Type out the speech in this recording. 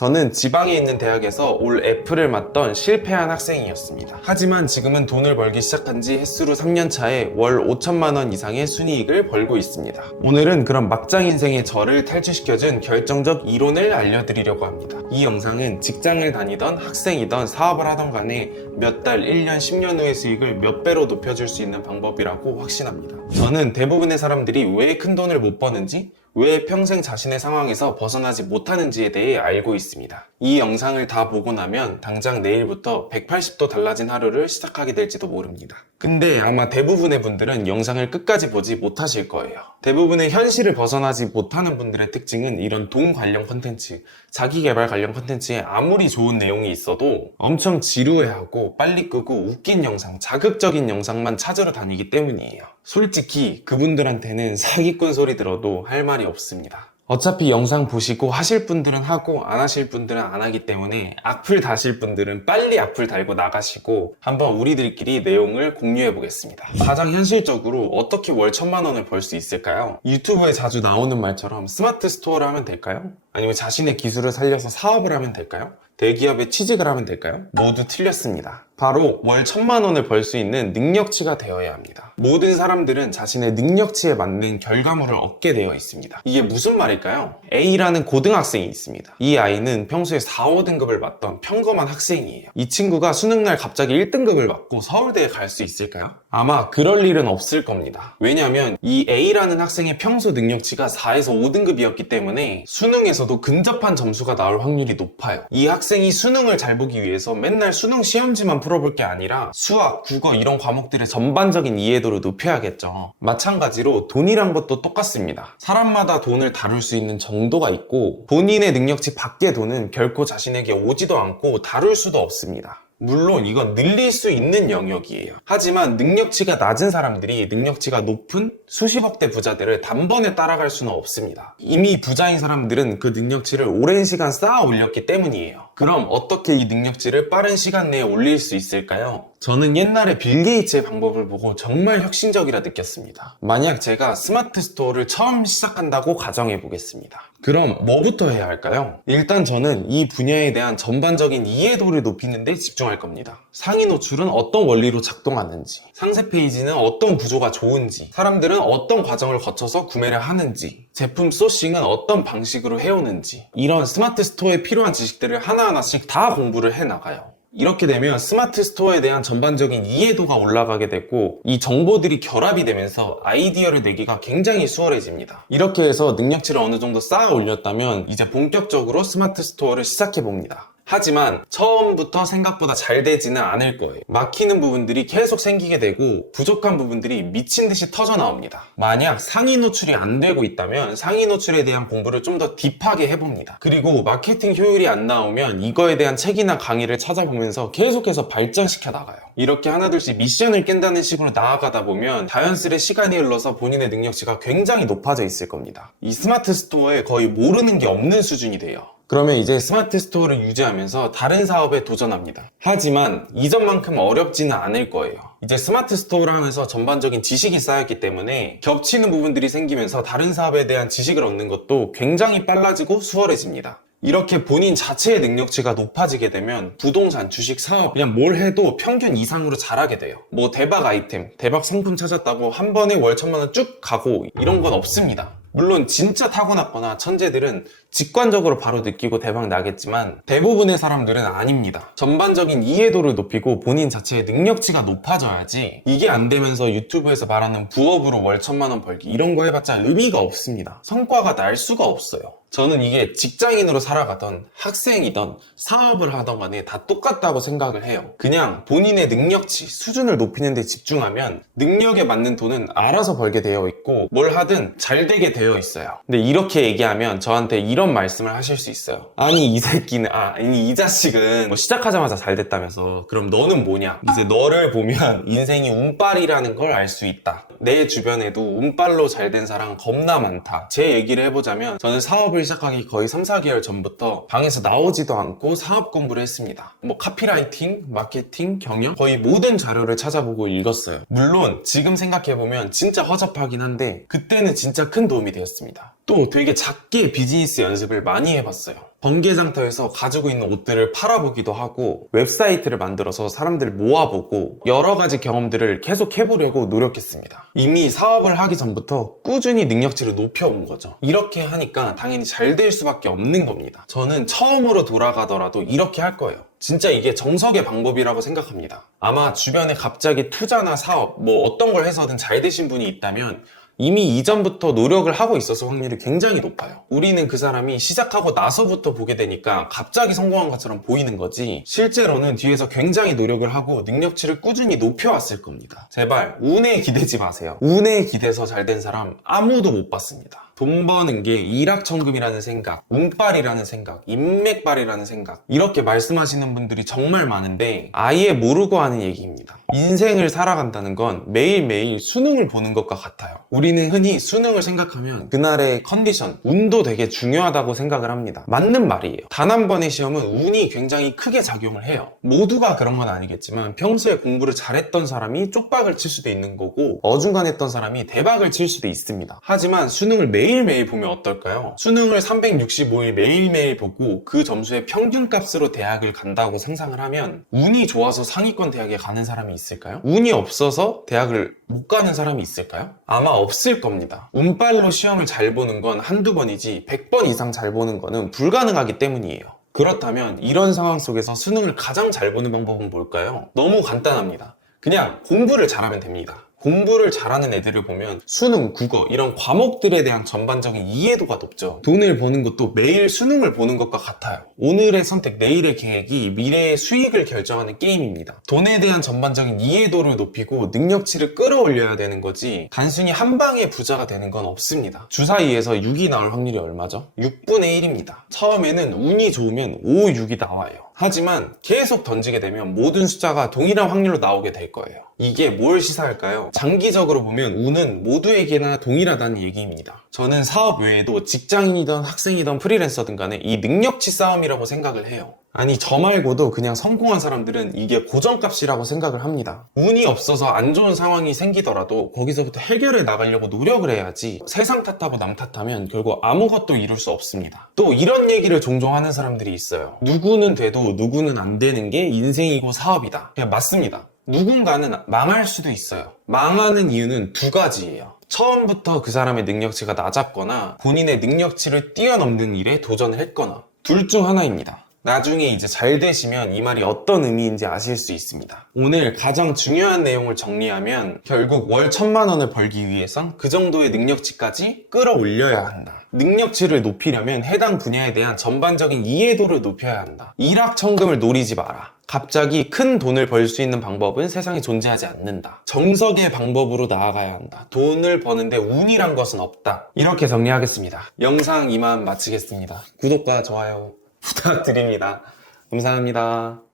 저는 지방에 있는 대학에서 올 F를 맡던 실패한 학생이었습니다. 하지만 지금은 돈을 벌기 시작한 지 햇수로 3년 차에 월 5천만 원 이상의 순이익을 벌고 있습니다. 오늘은 그런 막장 인생의 저를 탈출시켜준 결정적 이론을 알려드리려고 합니다. 이 영상은 직장을 다니던 학생이던 사업을 하던 간에 몇 달, 1년, 10년 후의 수익을 몇 배로 높여줄 수 있는 방법이라고 확신합니다. 저는 대부분의 사람들이 왜 큰 돈을 못 버는지, 왜 평생 자신의 상황에서 벗어나지 못하는지에 대해 알고 있습니다. 이 영상을 다 보고 나면 당장 내일부터 180도 달라진 하루를 시작하게 될지도 모릅니다. 근데 아마 대부분의 분들은 영상을 끝까지 보지 못하실 거예요. 대부분의 현실을 벗어나지 못하는 분들의 특징은 이런 돈 관련 콘텐츠, 자기개발 관련 콘텐츠에 아무리 좋은 내용이 있어도 엄청 지루해하고 빨리 끄고 웃긴 영상, 자극적인 영상만 찾으러 다니기 때문이에요. 솔직히 그분들한테는 사기꾼 소리 들어도 할 말이 없습니다. 어차피 영상 보시고 하실 분들은 하고 안 하실 분들은 안 하기 때문에 악플 다실 분들은 빨리 악플 달고 나가시고 한번 우리들끼리 내용을 공유해 보겠습니다. 가장 현실적으로 어떻게 월 1,000만 원을 벌 수 있을까요? 유튜브에 자주 나오는 말처럼 스마트 스토어를 하면 될까요? 아니면 자신의 기술을 살려서 사업을 하면 될까요? 대기업에 취직을 하면 될까요? 모두 틀렸습니다. 바로 월 1,000만 원을 벌 수 있는 능력치가 되어야 합니다. 모든 사람들은 자신의 능력치에 맞는 결과물을 얻게 되어 있습니다. 이게 무슨 말일까요? A라는 고등학생이 있습니다. 이 아이는 평소에 4, 5등급을 맞던 평범한 학생이에요. 이 친구가 수능날 갑자기 1등급을 맞고 서울대에 갈 수 있을까요? 아마 그럴 일은 없을 겁니다. 왜냐하면 이 A라는 학생의 평소 능력치가 4에서 5등급이었기 때문에 수능에서도 근접한 점수가 나올 확률이 높아요. 이 학생이 수능을 잘 보기 위해서 맨날 수능 시험지만 풀어볼 게 아니라 수학, 국어 이런 과목들의 전반적인 이해도를 높여야겠죠. 마찬가지로 돈이란 것도 똑같습니다. 사람마다 돈을 다룰 수 있는 정도가 있고 본인의 능력치 밖의 돈은 결코 자신에게 오지도 않고 다룰 수도 없습니다. 물론 이건 늘릴 수 있는 영역이에요. 하지만 능력치가 낮은 사람들이 능력치가 높은 수십억대 부자들을 단번에 따라갈 수는 없습니다. 이미 부자인 사람들은 그 능력치를 오랜 시간 쌓아 올렸기 때문이에요. 그럼 어떻게 이 능력치를 빠른 시간 내에 올릴 수 있을까요? 저는 옛날에 빌 게이츠의 방법을 보고 정말 혁신적이라 느꼈습니다. 만약 제가 스마트 스토어를 처음 시작한다고 가정해 보겠습니다. 그럼 뭐부터 해야 할까요? 일단 저는 이 분야에 대한 전반적인 이해도를 높이는 데 집중할 겁니다. 상위 노출은 어떤 원리로 작동하는지, 상세 페이지는 어떤 구조가 좋은지, 사람들은 어떤 과정을 거쳐서 구매를 하는지, 제품 소싱은 어떤 방식으로 해오는지, 이런 스마트 스토어에 필요한 지식들을 하나하나씩 다 공부를 해나가요. 이렇게 되면 스마트 스토어에 대한 전반적인 이해도가 올라가게 되고 이 정보들이 결합이 되면서 아이디어를 내기가 굉장히 수월해집니다. 이렇게 해서 능력치를 어느 정도 쌓아 올렸다면 이제 본격적으로 스마트 스토어를 시작해 봅니다. 하지만 처음부터 생각보다 잘 되지는 않을 거예요. 막히는 부분들이 계속 생기게 되고 부족한 부분들이 미친 듯이 터져 나옵니다. 만약 상위 노출이 안 되고 있다면 상위 노출에 대한 공부를 좀 더 딥하게 해봅니다. 그리고 마케팅 효율이 안 나오면 이거에 대한 책이나 강의를 찾아보면서 계속해서 발전시켜 나가요. 이렇게 하나둘씩 미션을 깬다는 식으로 나아가다 보면 자연스레 시간이 흘러서 본인의 능력치가 굉장히 높아져 있을 겁니다. 이 스마트 스토어에 거의 모르는 게 없는 수준이 돼요. 그러면 이제 스마트 스토어를 유지하면서 다른 사업에 도전합니다. 하지만 이전만큼 어렵지는 않을 거예요. 이제 스마트 스토어를 하면서 전반적인 지식이 쌓였기 때문에 겹치는 부분들이 생기면서 다른 사업에 대한 지식을 얻는 것도 굉장히 빨라지고 수월해집니다. 이렇게 본인 자체의 능력치가 높아지게 되면 부동산, 주식, 사업 그냥 뭘 해도 평균 이상으로 잘하게 돼요. 뭐 대박 아이템, 대박 상품 찾았다고 한 번에 월 1,000만 원 쭉 가고 이런 건 없습니다. 물론 진짜 타고났거나 천재들은 직관적으로 바로 느끼고 대박 나겠지만 대부분의 사람들은 아닙니다. 전반적인 이해도를 높이고 본인 자체의 능력치가 높아져야지 이게 안 되면서 유튜브에서 말하는 부업으로 월 1,000만 원 벌기 이런 거 해봤자 의미가 없습니다. 성과가 날 수가 없어요. 저는 이게 직장인으로 살아가던 학생이던 사업을 하던 간에 다 똑같다고 생각을 해요. 그냥 본인의 능력치, 수준을 높이는 데 집중하면 능력에 맞는 돈은 알아서 벌게 되어 있고 뭘 하든 잘 되게 되어 있어요. 근데 이렇게 얘기하면 저한테 이런 말씀을 하실 수 있어요. 아니 이 새끼는, 아니 이 자식은 뭐 시작하자마자 잘 됐다면서 그럼 너는 뭐냐? 이제 너를 보면 인생이 운빨이라는 걸 알 수 있다. 내 주변에도 운빨로 잘 된 사람 겁나 많다. 제 얘기를 해보자면 저는 사업을 시작하기 거의 3, 4개월 전부터 방에서 나오지도 않고 사업 공부를 했습니다. 뭐 카피라이팅, 마케팅, 경영 거의 모든 자료를 찾아보고 읽었어요. 물론 지금 생각해보면 진짜 허접하긴 한데 그때는 진짜 큰 도움이 되었습니다. 또 되게 작게 비즈니스 연습을 많이 해봤어요. 번개장터에서 가지고 있는 옷들을 팔아보기도 하고 웹사이트를 만들어서 사람들을 모아보고 여러 가지 경험들을 계속 해보려고 노력했습니다. 이미 사업을 하기 전부터 꾸준히 능력치를 높여온 거죠. 이렇게 하니까 당연히 잘 될 수밖에 없는 겁니다. 저는 처음으로 돌아가더라도 이렇게 할 거예요. 진짜 이게 정석의 방법이라고 생각합니다. 아마 주변에 갑자기 투자나 사업, 어떤 걸 해서든 잘 되신 분이 있다면 이미 이전부터 노력을 하고 있었을 확률이 굉장히 높아요. 우리는 그 사람이 시작하고 나서부터 보게 되니까 갑자기 성공한 것처럼 보이는 거지, 실제로는 뒤에서 굉장히 노력을 하고 능력치를 꾸준히 높여왔을 겁니다. 제발 운에 기대지 마세요. 운에 기대서 잘 된 사람 아무도 못 봤습니다. 돈 버는 게 일확천금이라는 생각, 운빨이라는 생각, 인맥빨이라는 생각, 이렇게 말씀하시는 분들이 정말 많은데 아예 모르고 하는 얘기입니다. 인생을 살아간다는 건 매일매일 수능을 보는 것과 같아요. 우리는 흔히 수능을 생각하면 그날의 컨디션, 운도 되게 중요하다고 생각을 합니다. 맞는 말이에요. 단 한 번의 시험은 운이 굉장히 크게 작용을 해요. 모두가 그런 건 아니겠지만 평소에 공부를 잘했던 사람이 쪽박을 칠 수도 있는 거고 어중간했던 사람이 대박을 칠 수도 있습니다. 하지만 수능을 매일매일 보면 어떨까요? 수능을 365일 매일매일 보고 그 점수의 평균값으로 대학을 간다고 상상을 하면 운이 좋아서 상위권 대학에 가는 사람이 있을까요? 운이 없어서 대학을 못 가는 사람이 있을까요? 아마 없을 겁니다. 운빨로 시험을 잘 보는 건 한두 번이지 100번 이상 잘 보는 거는 불가능하기 때문이에요. 그렇다면 이런 상황 속에서 수능을 가장 잘 보는 방법은 뭘까요? 너무 간단합니다. 그냥 공부를 잘하면 됩니다. 공부를 잘하는 애들을 보면 수능, 국어 이런 과목들에 대한 전반적인 이해도가 높죠. 돈을 버는 것도 매일 수능을 보는 것과 같아요. 오늘의 선택, 내일의 계획이 미래의 수익을 결정하는 게임입니다. 돈에 대한 전반적인 이해도를 높이고 능력치를 끌어올려야 되는 거지 단순히 한 방에 부자가 되는 건 없습니다. 주사위에서 6이 나올 확률이 얼마죠? 6분의 1입니다. 처음에는 운이 좋으면 5, 6이 나와요. 하지만 계속 던지게 되면 모든 숫자가 동일한 확률로 나오게 될 거예요. 이게 뭘 시사할까요? 장기적으로 보면 운은 모두에게나 동일하다는 얘기입니다. 저는 사업 외에도 직장인이든 학생이든 프리랜서든 간에 이 능력치 싸움이라고 생각을 해요. 아니, 저 말고도 그냥 성공한 사람들은 이게 고정값이라고 생각을 합니다. 운이 없어서 안 좋은 상황이 생기더라도 거기서부터 해결해 나가려고 노력을 해야지 세상 탓하고 남 탓하면 결국 아무것도 이룰 수 없습니다. 또 이런 얘기를 종종 하는 사람들이 있어요. 누구는 돼도 누구는 안 되는 게 인생이고 사업이다. 그냥 맞습니다. 누군가는 망할 수도 있어요. 망하는 이유는 두 가지예요. 처음부터 그 사람의 능력치가 낮았거나 본인의 능력치를 뛰어넘는 일에 도전을 했거나, 둘 중 하나입니다. 나중에 이제 잘 되시면 이 말이 어떤 의미인지 아실 수 있습니다. 오늘 가장 중요한 내용을 정리하면 결국 월 1,000만 원을 벌기 위해선 그 정도의 능력치까지 끌어올려야 한다. 능력치를 높이려면 해당 분야에 대한 전반적인 이해도를 높여야 한다. 일확천금을 노리지 마라. 갑자기 큰 돈을 벌 수 있는 방법은 세상에 존재하지 않는다. 정석의 방법으로 나아가야 한다. 돈을 버는데 운이란 것은 없다. 이렇게 정리하겠습니다. 영상 이만 마치겠습니다. 구독과 좋아요 부탁드립니다. 감사합니다.